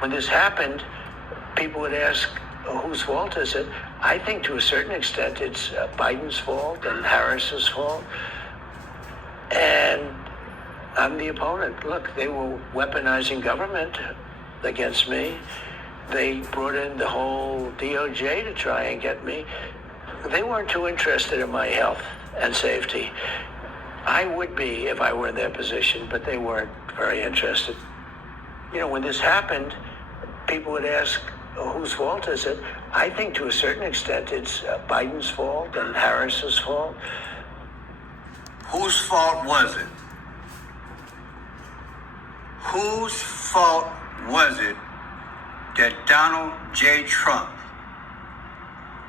when this happened, people would ask, whose fault is it? I think to a certain extent it's Biden's fault and Harris's fault. And I'm the opponent. Look, they were weaponizing government against me. They brought in the whole DOJ to try and get me. They weren't too interested in my health and safety. I would be if I were in their position, but they weren't very interested. You know, when this happened, people would ask, whose fault is it? I think to a certain extent it's Biden's fault and Harris's fault. Whose fault was it? Whose fault was it that Donald J. Trump,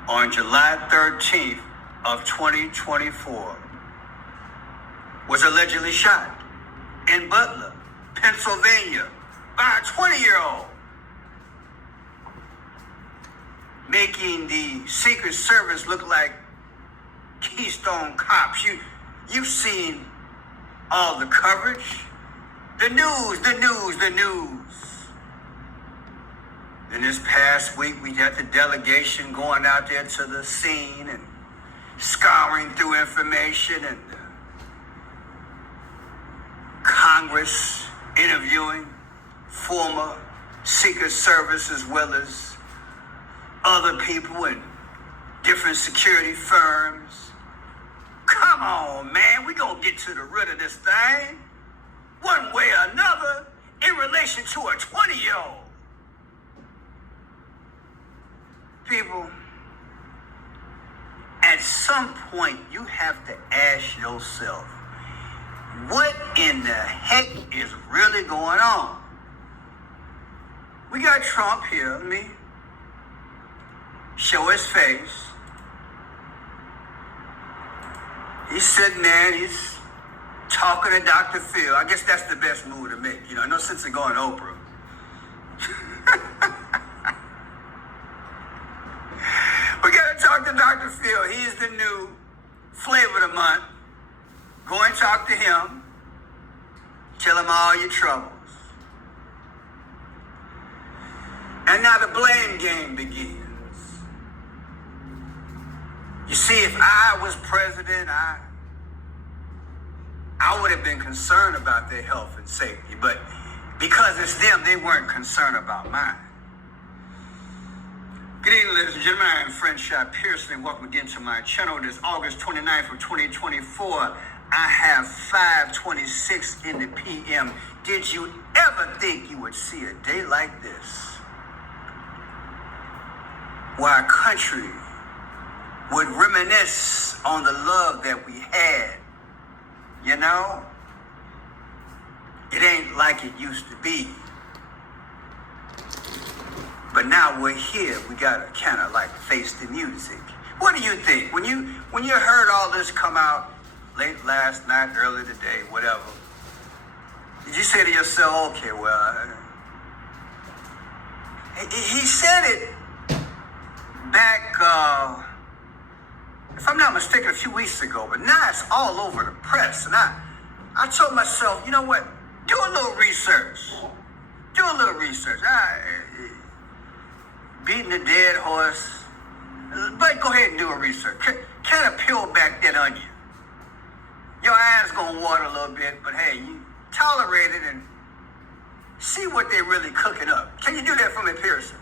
on July 13th of 2024, was allegedly shot in Butler, Pennsylvania, by a 20-year-old, making the Secret Service look like Keystone Cops? You've seen all the coverage, the news. And this past week, we got the delegation going out there to the scene and scouring through information, and Congress interviewing former Secret Service as well as other people in different security firms. Come on, man, we gonna get to the root of this thing, one way or another, in relation to a 20-year-old. People, at some point, you have to ask yourself, what in the heck is really going on? We got Trump here. Let me show his face. He's sitting there, he's talking to Dr. Phil. I guess that's the best move to make. You know, no sense in going Oprah. We gotta talk to Dr. Phil. He's the new flavor of the month. Go and talk to him. Tell him all your troubles. And now the blame game begins. You see, if I was president, I would have been concerned about their health and safety. But because it's them, they weren't concerned about mine. Good evening, ladies and gentlemen. I am Friend Shot Pearson, and welcome again to my channel. It is August 29th of 2024. I have 5:26 in the PM. Did you ever think you would see a day like this, where our country would reminisce on the love that we had? You know, it ain't like it used to be. But now we're here. We gotta kind of like face the music. What do you think when you heard all this come out late last night, early today, whatever? Did you say to yourself, okay, well, he said it back, if I'm not mistaken, a few weeks ago, but now it's all over the press. And I told myself, you know what? Do a little research. Beating a dead horse. But go ahead and do a research. Kind of peel back that onion. Your eyes gonna water a little bit, but hey, you tolerate it and see what they're really cooking up. Can you do that for me, Pearson?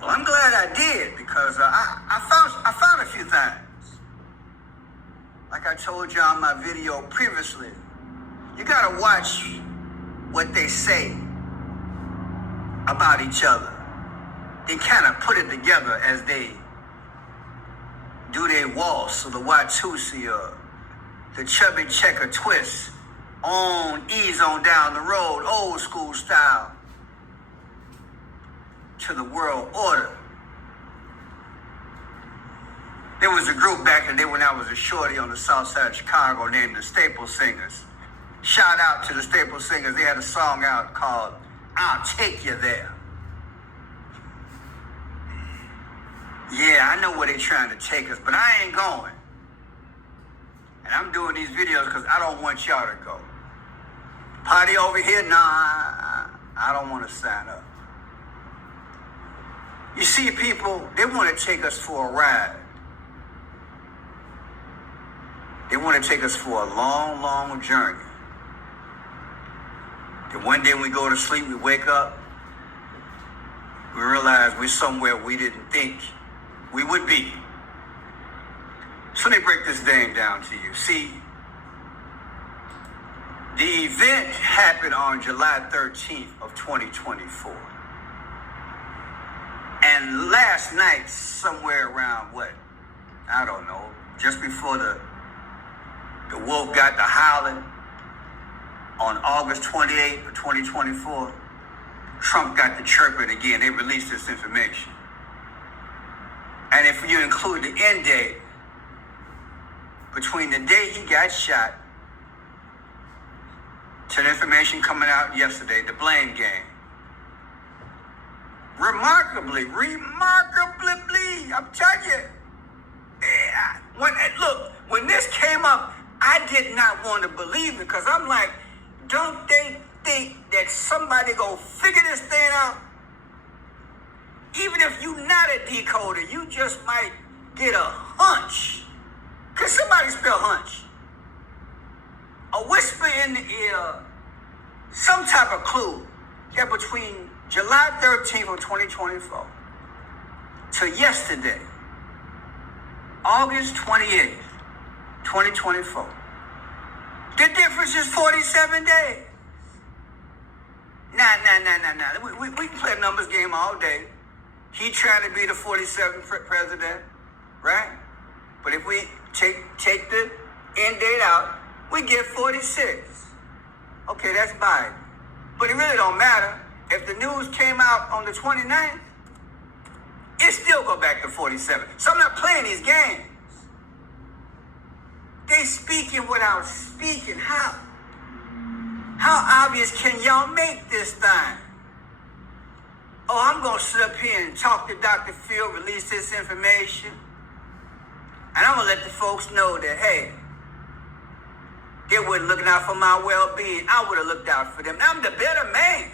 Well, I'm glad I did, because I found a few things. Like I told you on my video previously, you gotta watch what they say about each other. They kind of put it together as they do their waltz, or the Watusi, or the chubby checker twist, ease on down the road, old school style, to the world order. There was a group back in the day when I was a shorty on the south side of Chicago named the Staple Singers. Shout out to the Staple Singers. They had a song out called I'll Take You There. Yeah, I know where they're trying to take us, but I ain't going. And I'm doing these videos because I don't want y'all to go. Party over here? Nah, I don't want to sign up. You see, people, they want to take us for a ride. They want to take us for a long, long journey. Then one day when we go to sleep, we wake up, we realize we're somewhere we didn't think we would be. So let me break this thing down to you. See, the event happened on July 13th of 2024. And last night, somewhere around what? I don't know, just before the wolf got to howling, on August 28th of 2024, Trump got to chirping again. They released this information. And if you include the end date, between the day he got shot to the information coming out yesterday, the blame game, remarkably, I'm telling you, when this came up, I did not want to believe it, because I'm like, don't they think that somebody gonna figure this thing out? Even if you're not a decoder, you just might get a hunch. Can somebody spell hunch? A whisper in the ear, some type of clue that between July 13th of 2024 to yesterday, August 28th, 2024, the difference is 47 days. Nah. We can play a numbers game all day. He trying to be the 47th president, right? But if we take the end date out, we get 46. Okay, that's Biden. But it really don't matter. If the news came out on the 29th, it still go back to 47. So I'm not playing these games. They speaking without speaking. How obvious can y'all make this thing? Oh, I'm going to sit up here and talk to Dr. Phil, release this information. And I'm going to let the folks know that, hey, they weren't looking out for my well-being. I would have looked out for them. I'm the better man.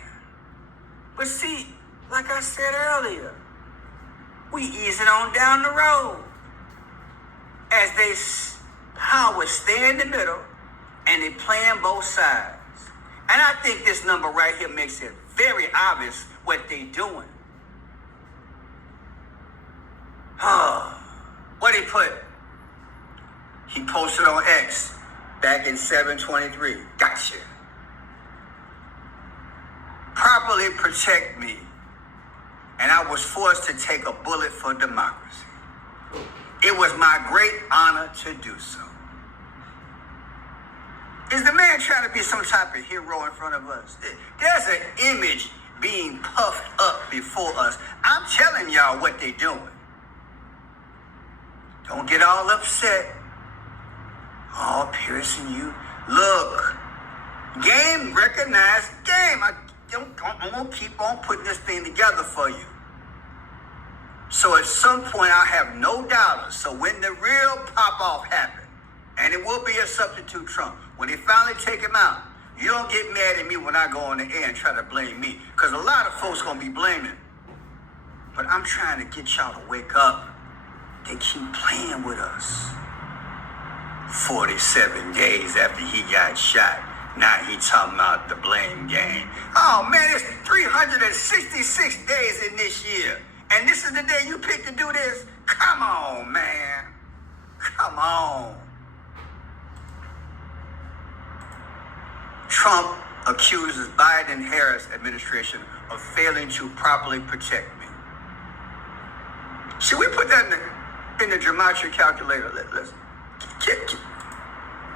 But see, like I said earlier, we easing on down the road as they power stay in the middle and they playing both sides. And I think this number right here makes it very obvious what they doing. What he put? He posted on X back in 7/23. Gotcha. Properly protect me, and I was forced to take a bullet for democracy. It was my great honor to do so. Is the man trying to be some type of hero in front of us? There's an image being puffed up before us. I'm telling y'all what they doing. Don't get all upset. Oh, Pearson, you look. Game, recognized game. I'm going to keep on putting this thing together for you. So at some point, I'll have no doubters. So when the real pop-off happens, and it will be a substitute Trump, when they finally take him out, you don't get mad at me when I go on the air and try to blame me. Because a lot of folks going to be blaming. But I'm trying to get y'all to wake up. They keep playing with us. 47 days after he got shot. Now he talking about the blame game. Oh man, it's 366 days in this year. And this is the day you picked to do this? Come on, man. Come on. Trump accuses Biden-Harris administration of failing to properly protect me. Should we put that in the Gematria calculator?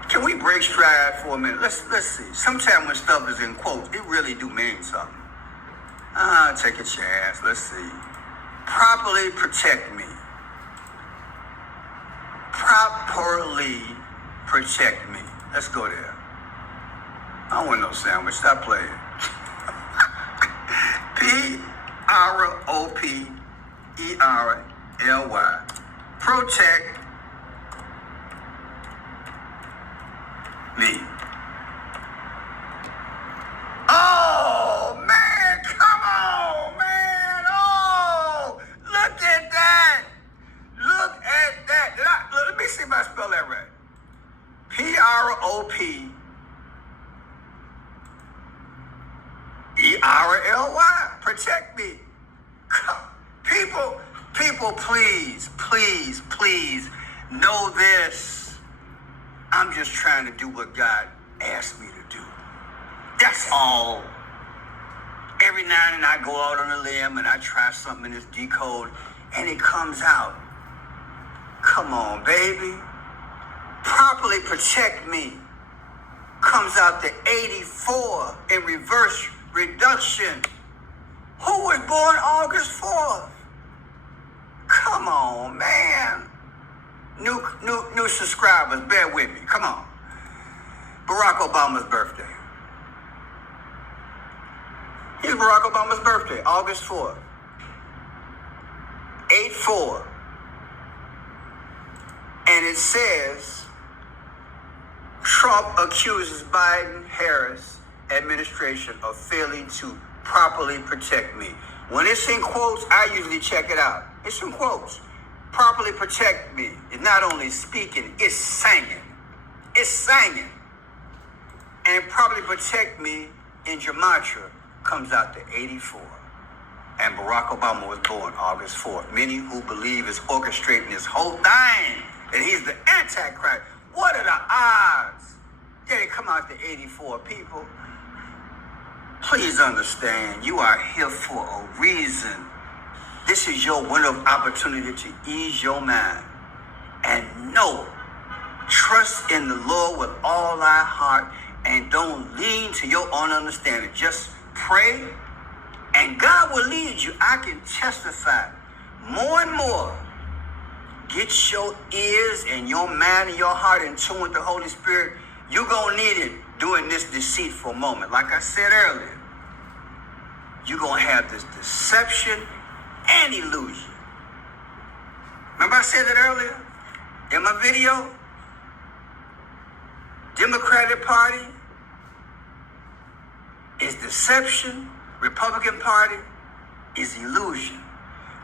Can we break stride for a minute? Let's see. Sometimes when stuff is in quotes, it really do mean something. Take a chance. Let's see. Properly protect me. Properly protect me. Let's go there. I don't want no sandwich. Stop playing. P-R-O-P-E-R-L-Y. Protect me. Oh, man. protect me. People, please, please, please know this. I'm just trying to do what God asked me to do. That's all. Every now and then I go out on a limb and I try something in this decode and it comes out. Come on, baby. Properly protect me. Comes out to 84 in reverse reduction. Who was born August 4th? Come on, man. New subscribers, bear with me. Come on. Barack Obama's birthday. Here's Barack Obama's birthday, August 4th. 8-4. And it says, Trump accuses Biden-Harris administration of failing to properly protect me. When it's in quotes, I usually check it out. It's in quotes. Properly protect me. It's not only speaking, it's singing. It's singing. And properly protect me in Gematria comes out to 84. And Barack Obama was born August 4th. Many who believe is orchestrating this whole thing, that he's the Antichrist. What are the odds that it come out to 84 people? Please understand, you are here for a reason. This is your window of opportunity to ease your mind. And know, trust in the Lord with all thy heart and don't lean to your own understanding. Just pray and God will lead you. I can testify more and more. Get your ears and your mind and your heart in tune with the Holy Spirit. You're going to need it during this deceitful moment. Like I said earlier, you're going to have this deception and illusion. Remember I said that earlier in my video? Democratic Party is deception. Republican Party is illusion.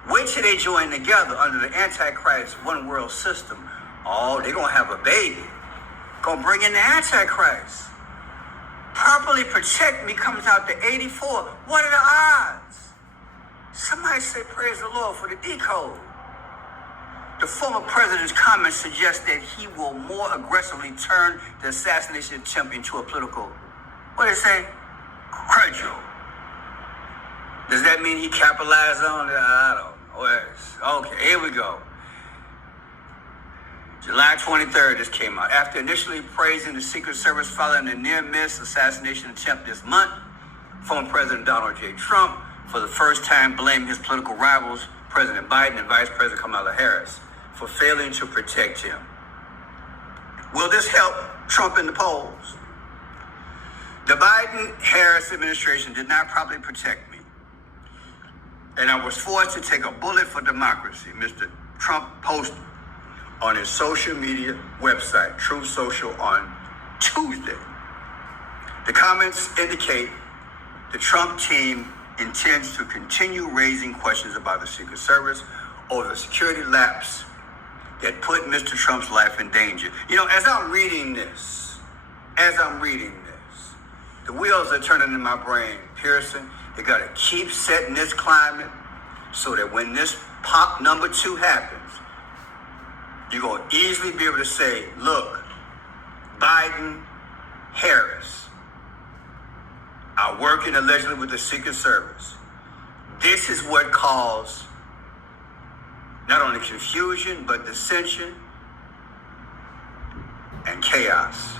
Wait till they join together under the Antichrist one world system. Oh, they're going to have a baby. Going to bring in the Antichrist. Properly protect me comes out to 84. What are the odds? Somebody say praise the Lord for the decode. The former president's comments suggest that he will more aggressively turn the assassination attempt into a political, what did it say? Cudgel. Does that mean he capitalized on it? I don't know. Okay, here we go. July 23rd, this came out. After initially praising the Secret Service following the near-miss assassination attempt this month, former President Donald J. Trump, for the first time, blamed his political rivals, President Biden and Vice President Kamala Harris, for failing to protect him. Will this help Trump in the polls? The Biden-Harris administration did not properly protect me, and I was forced to take a bullet for democracy, Mr. Trump posted on his social media website, Truth Social, on Tuesday. The comments indicate the Trump team intends to continue raising questions about the Secret Service over the security lapse that put Mr. Trump's life in danger. You know, as I'm reading this, the wheels are turning in my brain. Pearson, they got to keep setting this climate so that when this pop number 2 happens, you're going to easily be able to say, look, Biden, Harris are working allegedly with the Secret Service. This is what caused not only confusion, but dissension and chaos.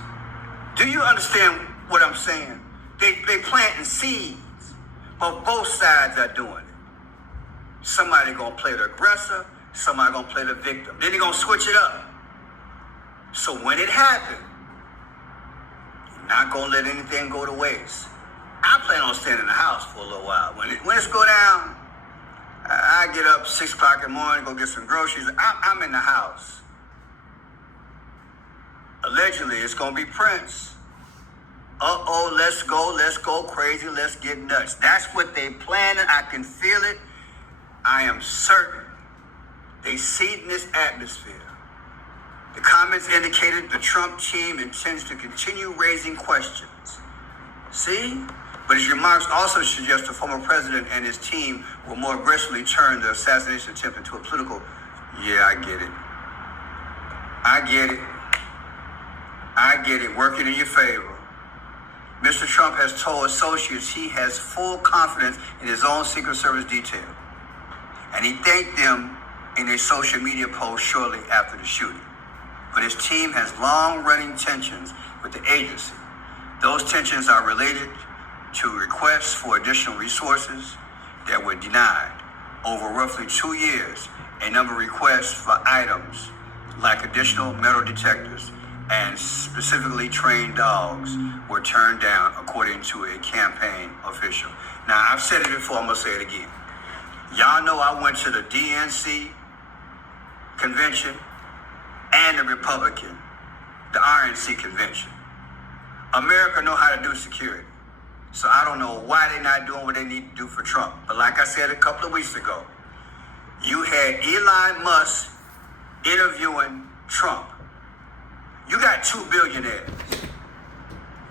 Do you understand what I'm saying? They planting seeds, but both sides are doing it. Somebody gonna play the aggressor, somebody gonna play the victim. Then they're gonna switch it up. So when it happens, you're not gonna let anything go to waste. I plan on staying in the house for a little while. When it's go down, I get up 6 o'clock in the morning, go get some groceries. I'm in the house. Allegedly, it's gonna be Prince. Let's go crazy, let's get nuts. That's what they planning. I can feel it. I am certain they seed in this atmosphere. The comments indicated the Trump team intends to continue raising questions. See? But his remarks also suggest the former president and his team will more aggressively turn the assassination attempt into a political. Yeah, I get it. I get it. Working in your favor. Mr. Trump has told associates he has full confidence in his own Secret Service detail. And he thanked them in a social media post shortly after the shooting. But his team has long-running tensions with the agency. Those tensions are related to requests for additional resources that were denied. Over roughly 2 years, a number of requests for items like additional metal detectors and specifically trained dogs were turned down, according to a campaign official. Now, I've said it before, I'm gonna say it again. Y'all know I went to the DNC convention and the Republican, the RNC convention. America know how to do security. So I don't know why they're not doing what they need to do for Trump. But like I said a couple of weeks ago, you had Elon Musk interviewing Trump. You got 2 billionaires.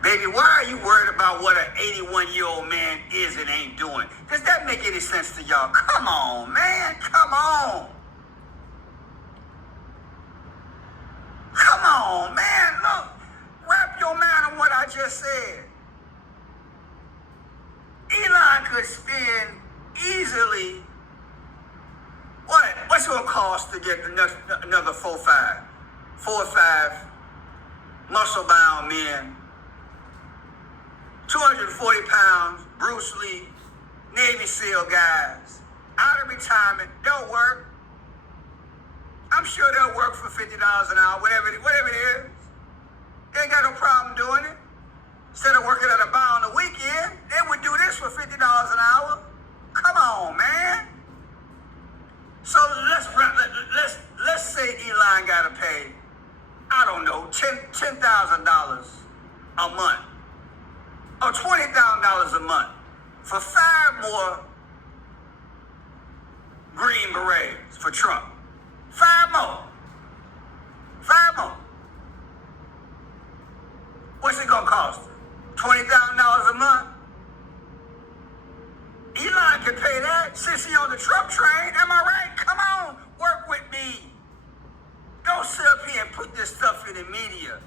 Baby, why are you worried about what an 81-year-old man is and ain't doing? Does that make any sense to y'all? Come on, man. Come on. Come on, man. Look, wrap your mind on what I just said. Elon could spend easily, what's it going to cost to get another 4 or 5 muscle-bound men, 240 pounds, Bruce Lee, Navy SEAL guys, out of retirement. They'll work. I'm sure they'll work for $50 an hour, whatever it is. They ain't got no problem doing it. Instead of working at a bar on the weekend, they would do this for $50 an hour. Come on, man. So let's say Elon got to pay, I don't know, $10,000 a month or $20,000 a month for 5 more Green Berets for Trump. 5 more. 5 more. What's it gonna cost? $20,000 a month? Elon can pay that since he on the Trump train. Am I right? Come on, work with me. Don't sit up here and put this stuff in the media.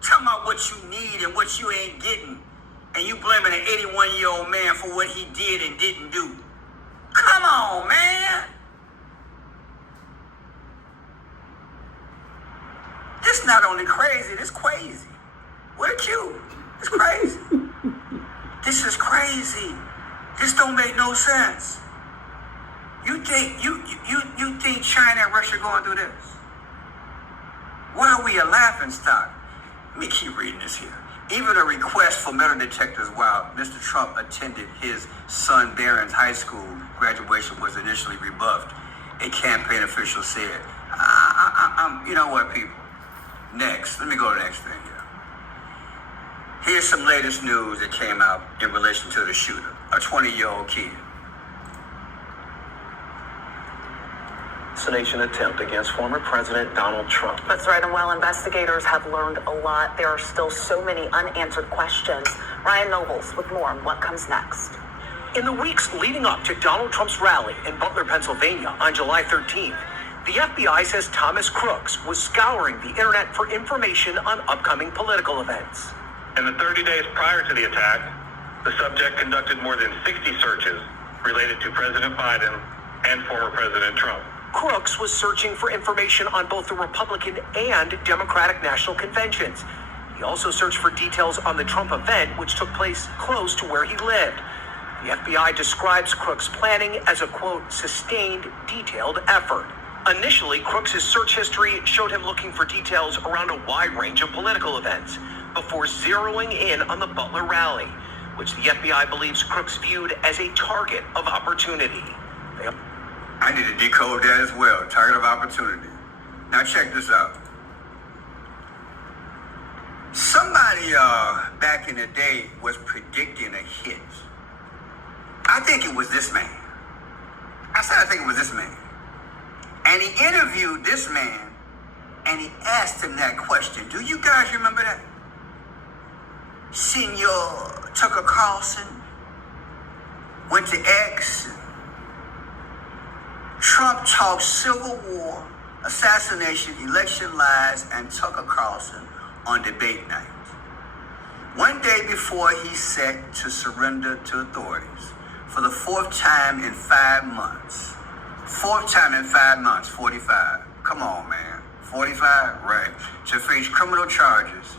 Tell me what you need and what you ain't getting. And you blaming an 81-year-old man for what he did and didn't do. Come on, man. This not only crazy, this crazy. What a cute. It's crazy. This is crazy. This don't make no sense. You think China and Russia going through this? Why are we a laughing stock? Let me keep reading this here. Even a request for metal detectors while Mr. Trump attended his son Barron's high school graduation was initially rebuffed. A campaign official said, you know what, people? Next, let me go to the next thing here. Here's some latest news that came out in relation to the shooter, a 20-year-old kid. Assassination attempt against former President Donald Trump. That's right, and while investigators have learned a lot, there are still so many unanswered questions. Ryan Nobles with more on what comes next. In the weeks leading up to Donald Trump's rally in Butler, Pennsylvania on July 13th, the FBI says Thomas Crooks was scouring the internet for information on upcoming political events. In the 30 days prior to the attack, the subject conducted more than 60 searches related to President Biden and former President Trump. Crooks was searching for information on both the Republican and Democratic national conventions. He also searched for details on the Trump event, which took place close to where he lived. The FBI describes Crooks' planning as a, quote, sustained, detailed effort. Initially, Crooks' search history showed him looking for details around a wide range of political events before zeroing in on the Butler rally, which the FBI believes Crooks viewed as a target of opportunity. I need to decode that as well. Target of opportunity. Now check this out. Somebody back in the day was predicting a hit. I think it was this man. I think it was this man. And he interviewed this man and he asked him that question. Do you guys remember that? Senor Tucker Carlson went to X. Trump talked Civil War, assassination, election lies, and Tucker Carlson on debate night. One day before he's set to surrender to authorities for the fourth time in 5 months. Fourth time in 5 months, 45. Come on, man. 45? Right. To face criminal charges.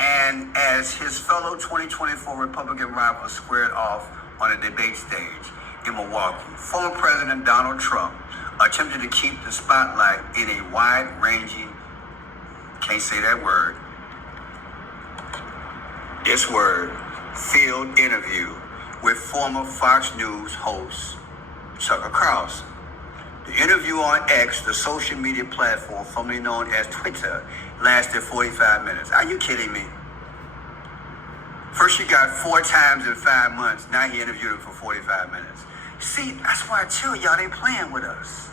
And as his fellow 2024 Republican rivals squared off on a debate stage in Milwaukee, former President Donald Trump attempted to keep the spotlight in a wide-ranging, can't say that word, this word, field interview with former Fox News host Tucker Carlson. The interview on X, the social media platform formerly known as Twitter, lasted 45 minutes. Are you kidding me? First you got 4 times in 5 months, now he interviewed him for 45 minutes. See, that's why I tell y'all they playing with us.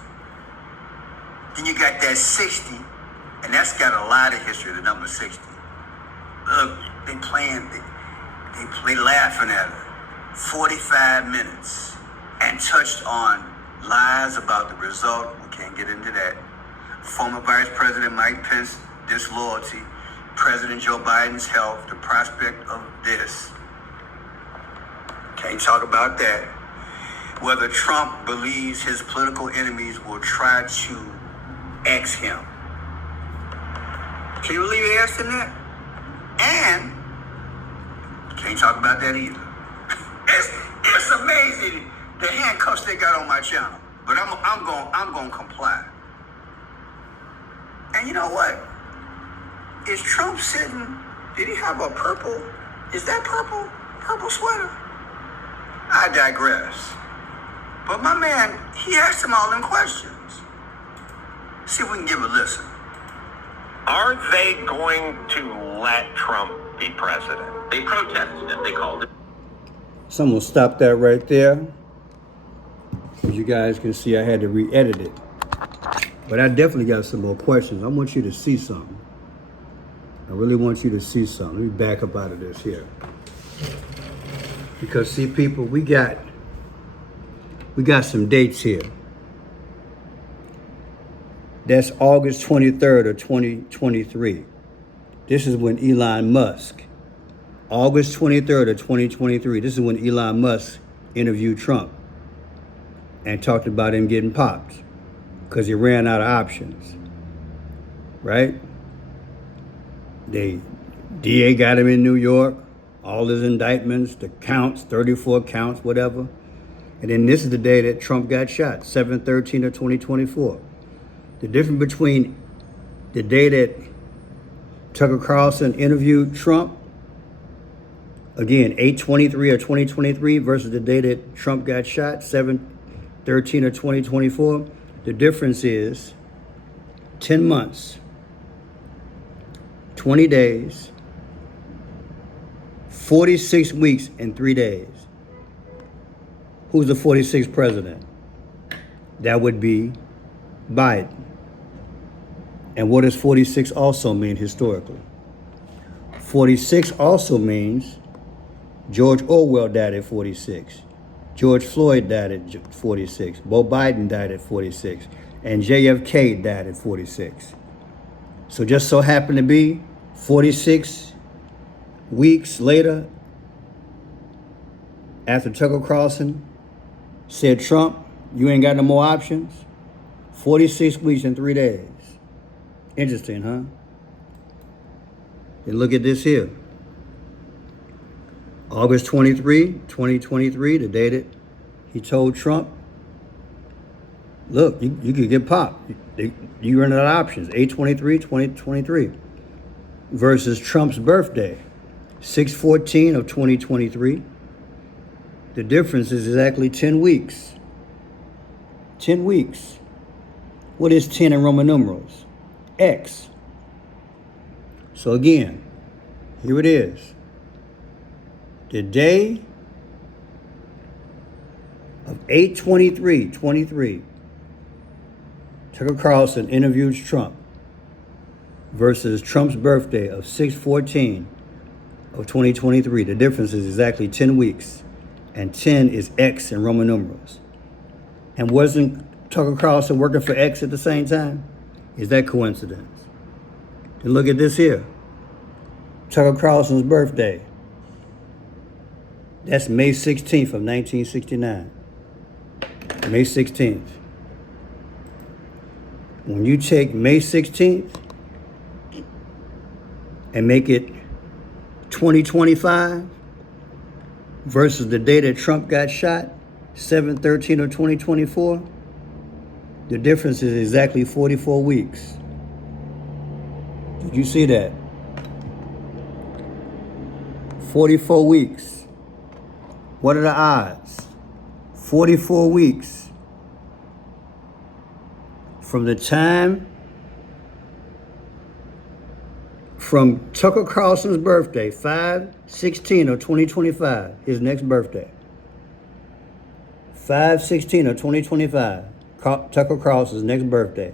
Then you got that 60, and that's got a lot of history, the number 60. Look, they playing, they laughing at her. 45 minutes, and touched on lies about the result. We can't get into that. Former Vice President Mike Pence disloyalty, President Joe Biden's health, the prospect of this. Can't talk about that. Whether Trump believes his political enemies will try to X him. Can you believe he asked him that? And can't talk about that either. It's amazing the handcuffs they got on my channel, but I'm gonna comply. And you know what? Is Trump sitting? Did he have a purple? Is that purple? Purple sweater? I digress. But my man, he asked him all them questions. See if we can give a listen. Are they going to let Trump be president? They protested it, they called it. So I'm going to stop that right there. As you guys can see, I had to re-edit it. But I definitely got some more questions. I want you to see something. I really want you to see something. Let me back up out of this here. Because see, people, we got some dates here. That's August 23rd of 2023. This is when Elon Musk, August 23rd of 2023, this is when Elon Musk interviewed Trump and talked about him getting popped because he ran out of options, right? DA got him in New York, all his indictments, the counts, 34 counts, whatever. And then this is the day that Trump got shot, 7/13 of 2024. The difference between the day that Tucker Carlson interviewed Trump, again, 8/23 of 2023 versus the day that Trump got shot, 7/13 of 2024, the difference is 10 months, 20 days, 46 weeks, and 3 days. Who's the 46th president? That would be Biden. And what does 46 also mean historically? 46 also means George Orwell died at 46. George Floyd died at 46. Beau Biden died at 46. And JFK died at 46. So just so happened to be 46 weeks later, after Tucker Carlson said, Trump, you ain't got no more options. 46 weeks and 3 days. Interesting, huh? And look at this here. August 23, 2023, the day that he told Trump, look, you could get popped. You run out of options. 8/23/2023 versus Trump's birthday, 6/14 of 2023. The difference is exactly 10 weeks. 10 weeks. What is 10 in Roman numerals? X. So again, here it is. The day of 8/23/23, Tucker Carlson interviews Trump versus Trump's birthday of 6/14 of 2023. The difference is exactly 10 weeks. And 10 is X in Roman numerals. And wasn't Tucker Carlson working for X at the same time? Is that coincidence? And look at this here. Tucker Carlson's birthday. That's May 16th of 1969. May 16th. When you take May 16th and make it 2025 versus the day that Trump got shot, 7/13 of 2024, the difference is exactly 44 weeks. Did you see that? 44 weeks. What are the odds? 44 weeks from the time from Tucker Carlson's birthday, 5/16 of 2025, his next birthday. 5/16 of 2025, Tucker Carlson's next birthday,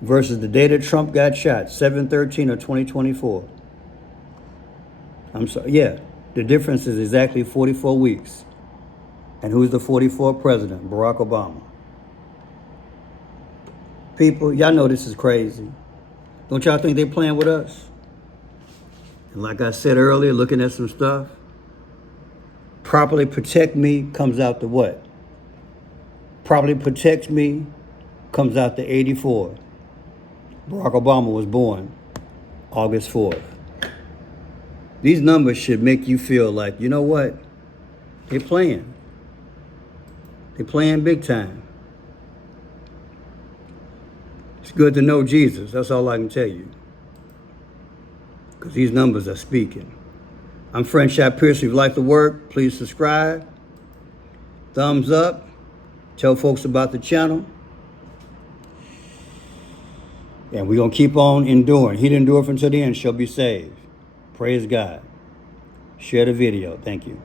versus the day that Trump got shot, 7/13 of 2024. I'm sorry, yeah, the difference is exactly 44 weeks. And who's the 44th president? Barack Obama. People, y'all know this is crazy. Don't y'all think they're playing with us? And like I said earlier, looking at some stuff, Properly Protect Me comes out to what? Properly Protects Me comes out to 84. Barack Obama was born August 4th. These numbers should make you feel like, you know what? They're playing. They're playing big time. It's good to know Jesus. That's all I can tell you. Because these numbers are speaking. I'm Friend Shot Pierce. If you like the work, please subscribe. Thumbs up. Tell folks about the channel. And we're going to keep on enduring. He that endureth until the end shall be saved. Praise God. Share the video. Thank you.